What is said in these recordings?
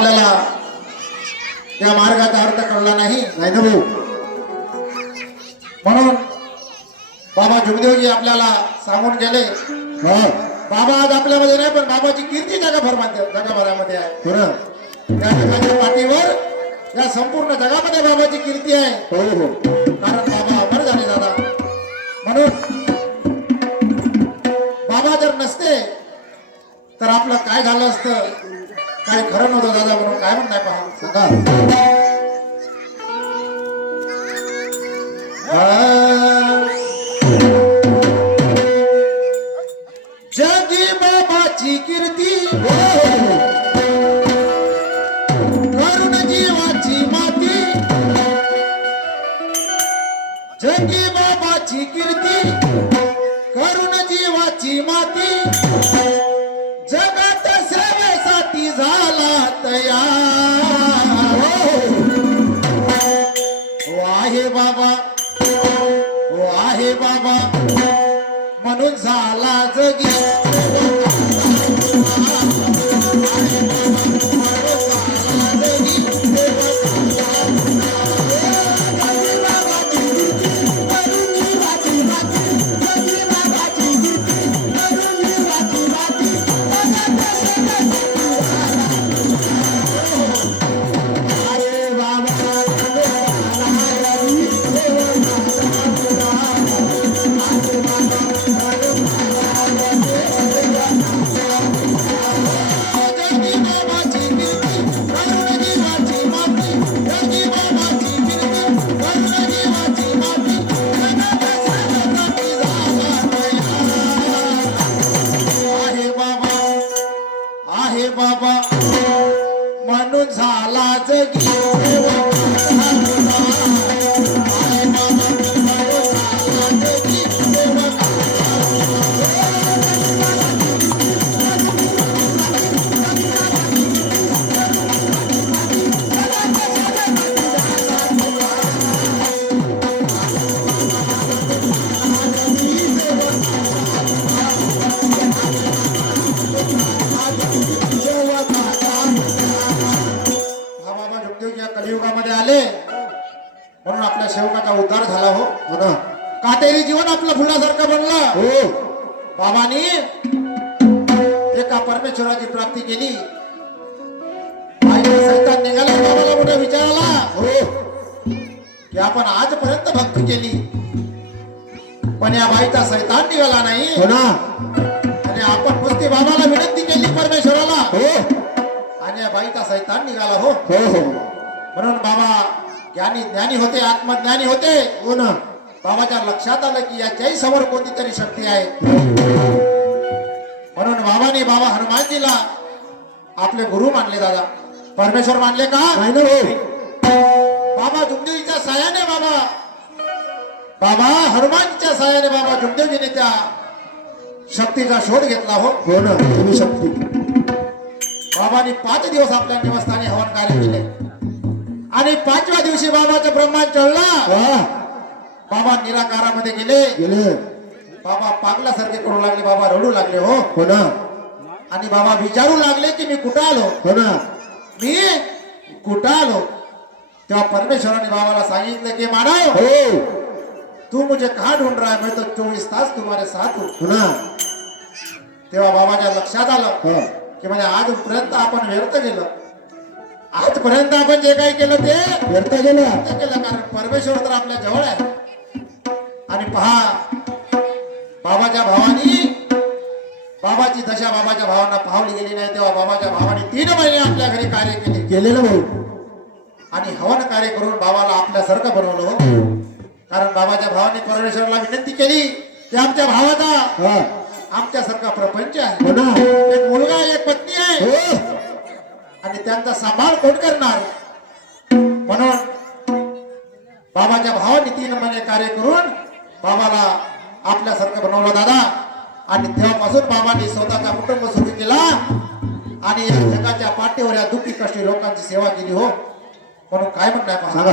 आपल्याला त्या मार्गाचा अर्थ कळला नाही नाही ना भाऊ. म्हणून बाबा जुगदेवजी आपल्याला सांगून गेले. बाबा आज आपल्यामध्ये नाही पण बाबाची कीर्ती जगभरामध्ये आहे. खरं त्या जगाच्या पाठीवर या संपूर्ण जगामध्ये बाबाची कीर्ती आहे. हो हो, कारण बाबा अमर झाले दादा. म्हणून बाबा जर नसते तर आपलं काय झालं असतं काय खरं नव्हतं दादा. म्हणून काय म्हणताय पहा सांगा. जगी बाबाची कीर्ती करुण जीवाची माती. जगी बाबाची कीर्ती करुण जीवाची माती. जगात सेवेसाठी झाला तयार. ओ आहे बाबा, ओ आहे बाबा म्हणून झाला जगी. बाबा म्हणून झाला जगी. कलियुगामध्ये आले म्हणून आपल्या सेवकाचा उद्धार झाला. हो ना, काटेरी जीवन आपलं फुलासारखं बनलं. हो, बाबांनी एका परमेश्वराची प्राप्ती केली. सैतान निघाला बाबाला कुठे विचाराला. हो, की आपण आजपर्यंत भक्ती केली पण या बाईचा सैतान निघाला नाही. हो ना, आणि आपण नुसती बाबाला विनंती केली परमेश्वराला. हो, आणि या बाईचा सैतान निघाला. हो हो हो, म्हणून बाबा ज्ञानी होते, आत्मज्ञानी होते. हो ना, बाबाच्या लक्षात आलं की याच्याही समोर कोणती तरी शक्ती आहे. म्हणून बाबा हनुमानजीला आपले गुरु मानले दादा. परमेश्वर मानले का नाही ना. बाबा जुगदेवजीच्या सायाने बाबा हनुमानच्या सायाने बाबा जुगदेवजीने त्या शक्तीचा शोध घेतला. हो ना, तुम्ही शक्ती. बाबांनी 5 दिवस आपल्या निवासस्थानी हवन कार्य केले आणि 5व्या दिवशी बाबाचं ब्रह्मांड चढला. बाबा निराकारामध्ये गेले. बाबा पागलासारखे करू लागले. बाबा रडू लागले. हो ना, आणि बाबा विचारू लागले की मी कुठं आलो. हो ना, मी कुठं आलो. तेव्हा परमेश्वराने बाबाला सांगितलं की मानव, हो तू मुझे कहाँ ढूंढ रहा है, मैं तो 24 तास तुम्हारे साथ हूं. हो ना, तेव्हा बाबाच्या लक्षात आलं की म्हणजे आजपर्यंत आपण व्यर्थ गेलो. आजपर्यंत आपण जे काही केलं ते व्यर्थ केलं. कारण परमेश्वर तर आपल्या जवळ आहे. आणि पहा, बाबाच्या भावानी बाबाची दशा बाबाच्या भावांना पावली गेली नाही. तेव्हा बाबाच्या भावाने 3 महिने आपल्या घरी कार्य केलेलं भाऊ. आणि हवन कार्य करून बाबाला आपल्यासारखं बनवलं. कारण बाबाच्या भावाने परमेश्वराला विनंती केली की आमच्या भावाचा आमच्यासारखा प्रपंच आहे. एक मुलगा एक पत्नी आहे आणि त्यांचा सांभाळ कोण करणार. म्हणून बाबाच्या भावाने 3 महिने कार्य करून बाबाला आपल्यासारखं बनवलं दादा. आणि तेव्हापासून बाबांनी स्वतःचा कुटुंब सुरू केला आणि या जगाच्या पाठीवर या दुःखी कष्टी लोकांची सेवा केली. हो, म्हणून काय म्हणताय सांगा.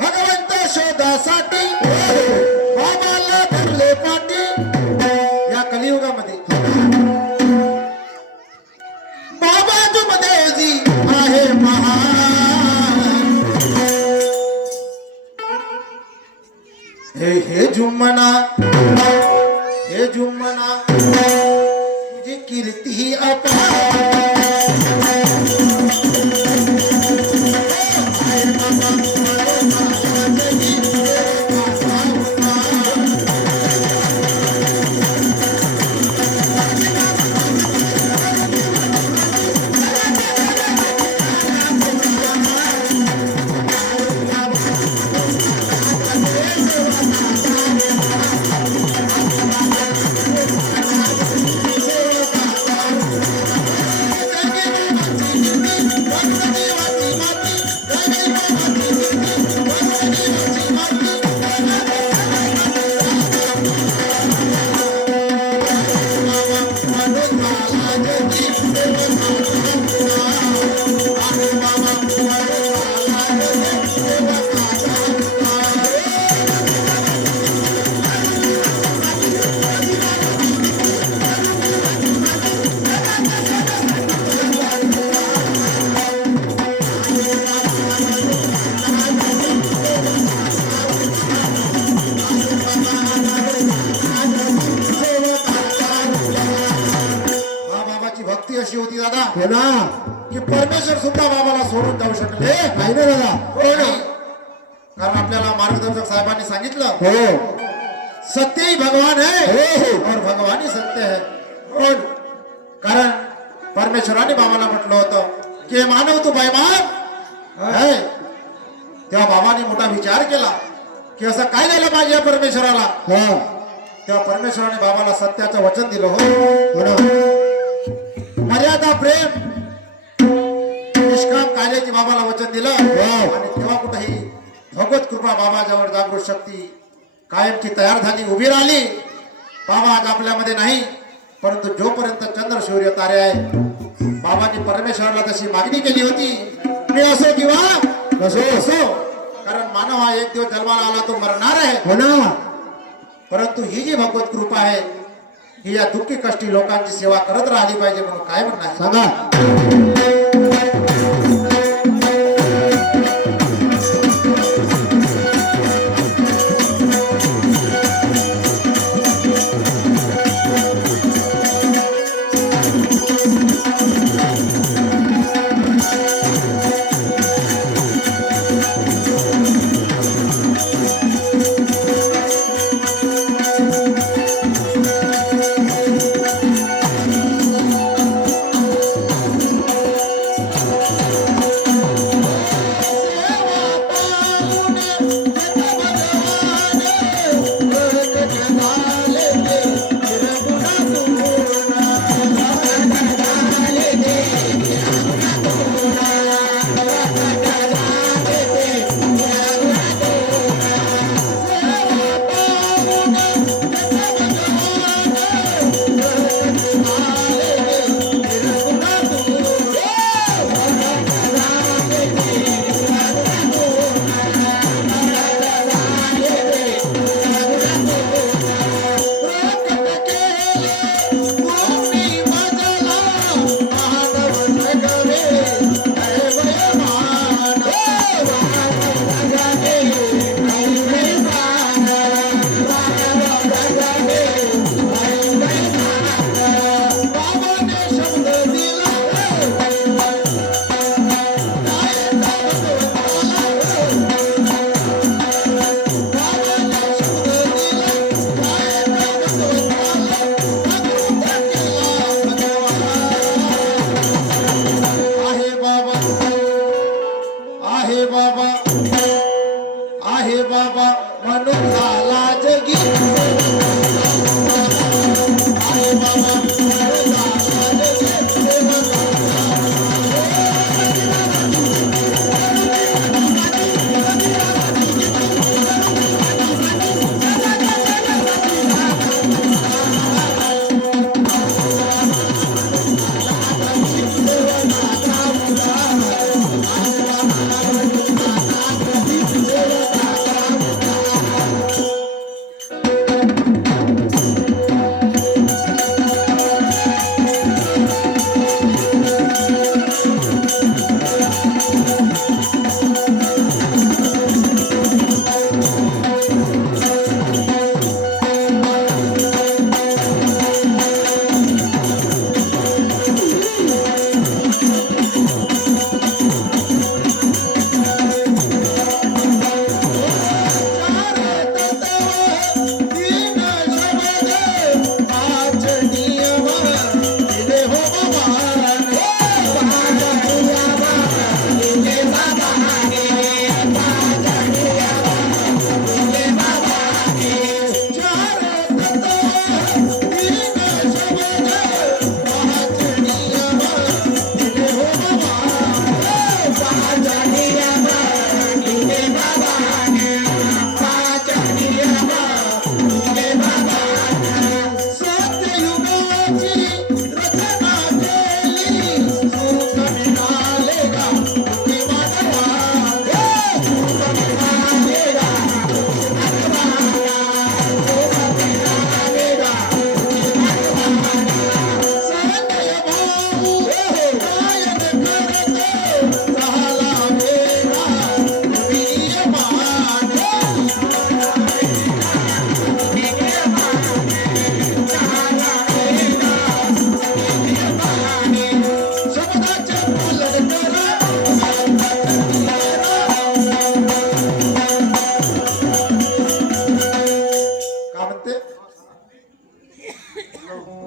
भगवंत शोधासाठी बाबाला धरले पाठी या कलियुगामध्ये बाबा जुमदेवजी आहे महान हे जुम्मना तुझी कीर्ती ही अपार अशी होती दादा हो ना की परमेश्वर सुद्धा बाबाला सोडून जाऊ शकले नाही ना दादा हो ना कारण आपल्याला मार्गदर्शक साहेबांनी सांगितलं हो सत्य ही भगवान है हो और भगवान ही सत्य है हो कारण परमेश्वराने बाबाला म्हटलं होतं की मानव तू बैमान है तेव्हा बाबाने मोठा विचार केला की असं काय झालं पाहिजे या परमेश्वराला हा तेव्हा परमेश्वराने बाबाला सत्याचं वचन दिलं हो ना मर्यादा प्रेम निष्काम कार्याची बाबाला वचन दिलं आणि तेव्हा कुठेही भगवत कृपा बाबाजवळ जागृत शक्ती कायमची तयार झाली उभी राहिली बाबा आज आपल्यामध्ये नाही परंतु जोपर्यंत चंद्र सूर्य तारे आहे बाबांनी परमेश्वराला तशी मागणी केली होती मी असो किंवा असो असो कारण मानव हा एक दिवस जन्माला आला तो मरणार आहे हो ना परंतु ही जी भगवत कृपा आहे ही या दुःखी कष्टी लोकांची सेवा करत राहिली पाहिजे म्हणून काय म्हणणार सांगा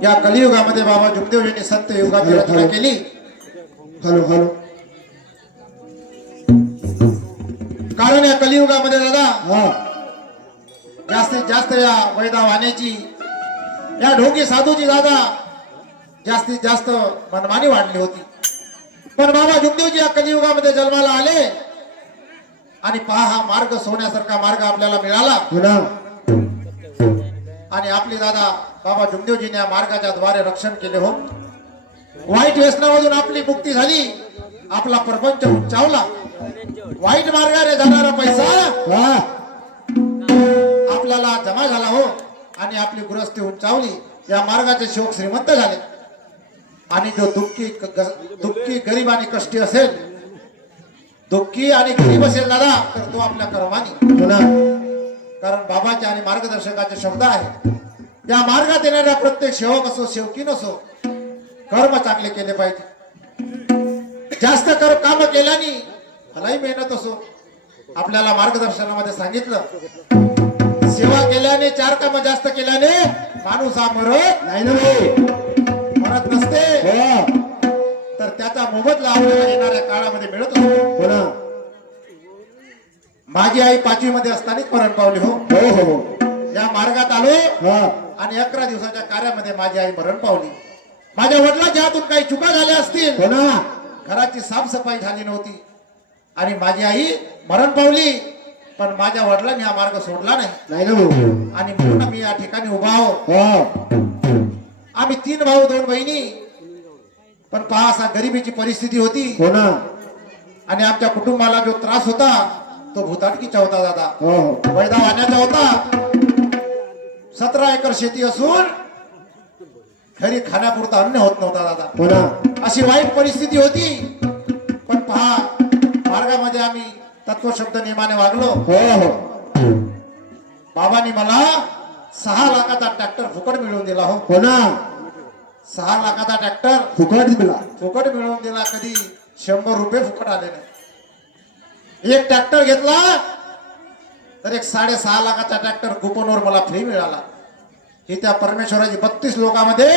या कलियुगामध्ये बाबा जुगदेवजींनी सत्य युगाची रचना केली. Hello hello. कारण या कलियुगामध्ये दादा हा जास्तीत जास्त या वैदा वाण्याची या ढोंगी साधूची दादा जास्तीत जास्त मनमानी वाढली होती. पण बाबा जुगदेवजी या कलियुगामध्ये जन्माला आले आणि पहा हा मार्ग सोन्यासारखा मार्ग आपल्याला मिळाला. हो ना. आणि आपली दादा बाबा जुगदेवजीने या मार्गाच्या द्वारे रक्षण केले हो. वाईट व्यसनामधून आपली मुक्ती झाली. आपला प्रपंच उंचावला. वाईट मार्गाने जाणारा पैसा हा आपल्याला जमा झाला हो. आणि आपली गृहस्थी उंचावली. या मार्गाचे शोक श्रीमंत झाले. आणि जो दुःखी गरीब आणि कष्टी असेल, दुःखी आणि गरीब असेल दादा, तर तो आपल्या कर्मानी. हो ना. कारण बाबाचे आणि मार्गदर्शकाचे शब्द आहे, या मार्गात येणाऱ्या प्रत्येक सेवक असो सेवकी नसो, कर्म चांगले केले पाहिजे. जास्त काम केल्याने भलाई मेहनत असो. आपल्याला मार्गदर्शनामध्ये सांगितलं, सेवा केल्याने, चार काम जास्त केल्याने माणूस हा मरत नाही ना भाऊ. मरत नसते, हो तर त्याचा मोबदला आपल्याला येणाऱ्या काळामध्ये मिळत असतो. हो ना. माझी आई 5वी मध्ये असतानाच मरण पावली हो. हो हो. या मार्गात आलो हा आणि 11 दिवसाच्या कार्यामध्ये माझी आई मरण पावली. माझ्या वडिलांच्या हातून काही चुका झाल्या असतील. हो ना. घराची साफसफाई झाली नव्हती आणि माझी आई मरण पावली. पण माझ्या वडिलांनी हा मार्ग सोडला नाही. नाही ना भाऊ. आणि म्हणून मी या ठिकाणी उभा आहो. हो आम्ही 3 भाऊ 2 बहिणी. पण पहा असा गरिबीची परिस्थिती होती. हो ना. आणि आमच्या कुटुंबाला जो त्रास होता तो भूताटकीचा होता दादा. हो हो. वैदा वाण्याचा होता. 17 एकर शेती असून घरी खाण्यापुरता अन्न होत नव्हता दादा. हो ना. अशी वाईट परिस्थिती होती. पण पहा मार्गामध्ये आम्ही तत्वशब्द नियमाने वागलो. हो हो. बाबांनी मला 6 लाखाचा ट्रॅक्टर फुकट मिळवून दिला हो. हो ना. 6 लाखाचा ट्रॅक्टर फुकट दिला. फुकट मिळवून दिला. कधी 100 रुपये फुकट आले नाही. एक ट्रॅक्टर घेतला तर एक 6.5 लाखाचा ट्रॅक्टर कुपनवर मला फ्री मिळाला. ही त्या परमेश्वराची 32 लोकांमध्ये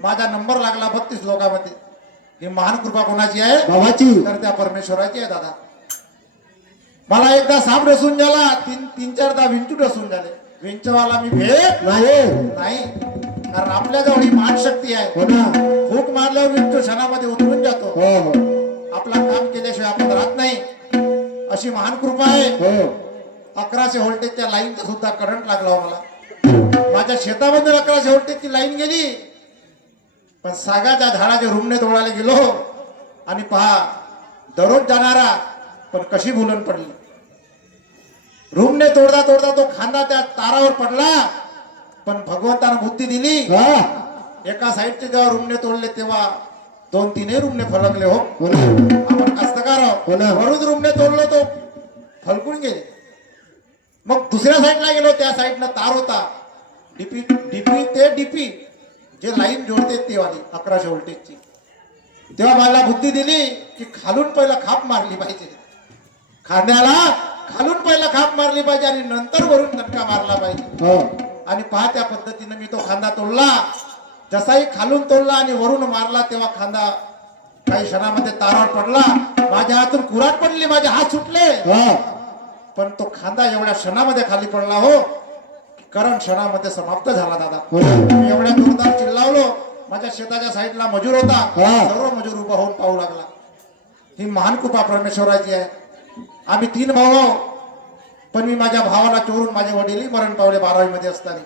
माझा नंबर लागला. 32 लोकांमध्ये. ही महान कृपा कोणाची आहे? बाबाची. तर त्या परमेश्वराची आहे दादा. मला एकदा साप डसून झाला. 3-4दा विंचू डसून झाले. विंचवाला मी भेट नाही. कारण आपल्या जवळ ही मान शक्ती आहे. हो ना. भूक मारल्यावर विंचू क्षणामध्ये उतरून जातो. हो हो. आपला काम केल्याशिवाय आपण राहत नाही. अशी महान कृपा आहे. हो. 1100 व्होल्टेजच्या लाईनचा सुद्धा करंट लागला हो मला. माझ्या शेतामध्ये 1100 व्होल्टेजची लाईन गेली. पण सागाच्या झाडाचे रुमणे तोडायला गेलो आणि पहा दररोज जाणारा पण कशी भुलन पडली. रुमणे तोडता तोडता तो खांदा त्या तारावर पडला. पण भगवंतानं बुद्धी दिली. हा एका साईडचे जेव्हा रुमणे तोडले तेव्हा 2-3 रुमणे फलकले हो. हो ना. आपण कास्तकार हो ना. वरून रुमणे तोडलो तो फलकून गेले. मग दुसऱ्या साईडला गेलो. त्या साईडला तार होता. डीपी ते डीपी जे लाईन जोडते ते वाली 1100 व्होल्टेजची. तेव्हा मला बुद्धी दिली की खालून पहिला खाप मारली पाहिजे. खांद्याला खालून पहिला खाप मारली पाहिजे आणि नंतर वरून दणका मारला पाहिजे. हो. आणि पहा त्या पद्धतीने मी तो खांदा तोडला. जसाही खालून तोडला आणि वरून मारला तेव्हा खांदा काही क्षणामध्ये तारावर पडला. माझ्या हातून कुऱ्हाड पडली. माझे हात सुटले. हा पण तो खांदा एवढ्या क्षणामध्ये खाली पडला हो की करण क्षणामध्ये समाप्त झाला दादा. हो ना. मी एवढ्या जोरदार चिल्लावलो. माझ्या शेताच्या साईडला मजूर होता. हा. सर्व मजूर उभा होऊन पाहू लागला. ही महान कृपा परमेश्वराची आहे. आम्ही 3 भाऊ आहो. पण मी माझ्या भावाला चोरून माझे वडीलही मरण पावले 12वी मध्ये असताना.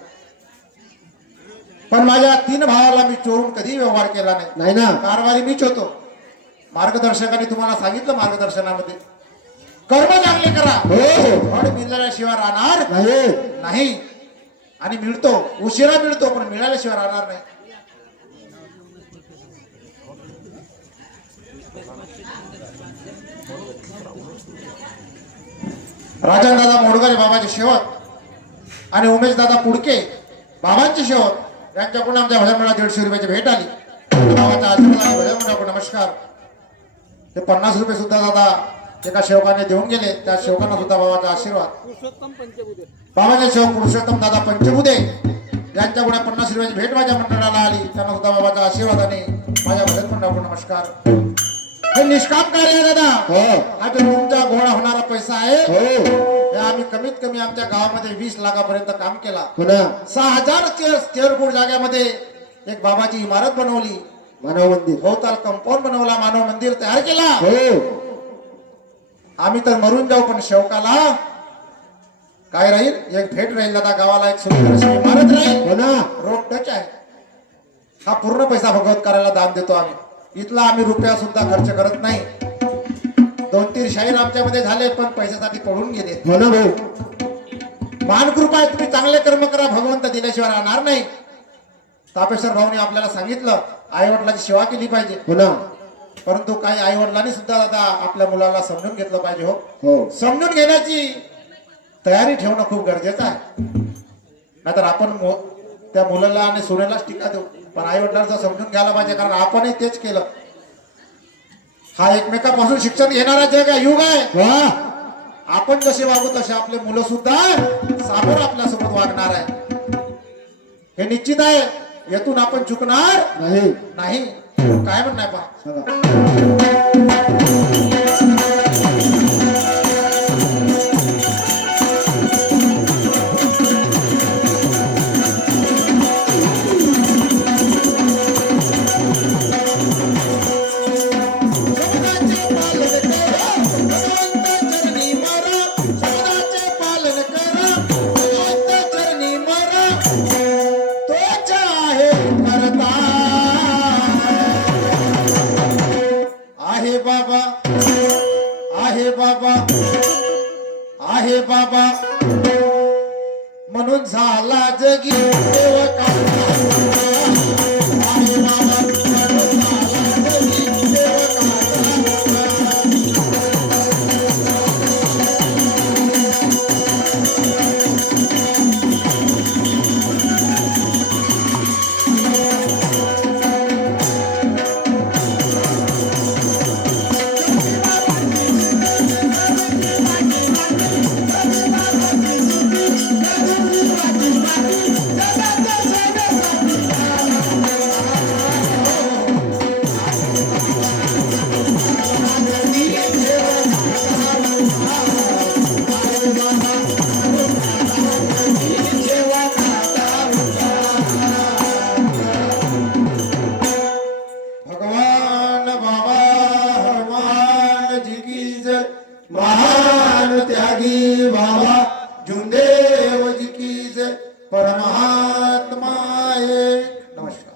पण माझ्या 3 भावाला मी चोरून कधी व्यवहार केला नाही. नाही ना. कारभारी मीच होतो. मार्गदर्शकाने तुम्हाला सांगितलं मार्गदर्शनामध्ये कर्म चांगले करा. हो हो. फळ मिळाल्याशिवाय राहणार नाही. नाही. आणि मिळतो उशिरा मिळतो पण मिळाल्याशिवाय राहणार नाही. राजन दादा मोडगरे बाबाचे सेवक आणि उमेश दादा पुडके बाबांचे सेवक यांच्याकडून आमच्या भजनमेळा 150 रुपयाची भेट आली. बाबाचा आशीर्वाद आणि भजनमेळाकडून नमस्कार. ते 50 रुपये सुद्धा दादा एका सेवकाने देऊन गेले. त्या सेवकांना सुद्धा बाबाचा आशीर्वाद. बाबाचे सेवक पुरुषोत्तम दादा पंचबुधे यांच्याकडे 50 रुपयाची भेट माझ्या मंडळाला आली. त्यांना सुद्धा बाबाच्या आशीर्वादाने माझ्या भजन मंडळाकडून नमस्कार. हे निष्काम कार्य आहे दादा. हो हा जो तुमचा गोळा होणारा पैसा आहे हो हे आम्ही कमीत कमी आमच्या गावामध्ये 20 लाखापर्यंत काम केला. पुन्हा 6000 स्क्वेअर फूट जागेमध्ये एक बाबाची इमारत बनवली. मानव मंदिर भोवताल कंपाऊंड बनवला. मानव मंदिर तयार केला. हो आम्ही तर मरून जाऊ पण शेवकाला काय राहील? एक भेट राहील दादा. गावाला एक सुंदर अशी इमारत राहील. पुन्हा रोड टच आहे. हा पूर्ण पैसा भगवत करायला दान देतो आम्ही. इथला आम्ही रुपया सुद्धा खर्च करत नाही. 2-3 शाहीर आमच्यामध्ये झाले पण पैशासाठी पडून गेले. म्हणा भाऊ महान कृपा आहे. तुम्ही चांगले कर्म करा. भगवंत दिल्याशिवाय राहणार नाही. तापेश्वर भाऊने आपल्याला सांगितलं आई वडिलांची सेवा केली पाहिजे. पुन्हा परंतु काही आई वडिलांनी सुद्धा दादा आपल्या मुलाला समजून घेतलं पाहिजे. हो हो समजून घेण्याची तयारी ठेवणं खूप गरजेचं आहे. नाहीतर आपण त्या मुलाला आणि सुनेलाच टीका देऊ. पण आई वडिलांचं समजून घ्यायला पाहिजे कारण आपणही तेच केलं. हा एकमेकापासून शिक्षण घेणारा जग आहे, युग आहे. वा आपण जसे वागू तसे आपले मुलं सुद्धा सामोर आपल्यासोबत वागणार आहे हे निश्चित आहे. यातून आपण चुकणार नाही नाही. काय म्हणणार पा सांगा आहे बाबा म्हणून झाला जगी सेवका. आहे बाबा म्हणून झाला जगी सेवका. भगवान बाबा हनुमान जी की जय. महान त्यागी बाबा जुनदेव जी की जय. परमात्मा एक. नमस्कार.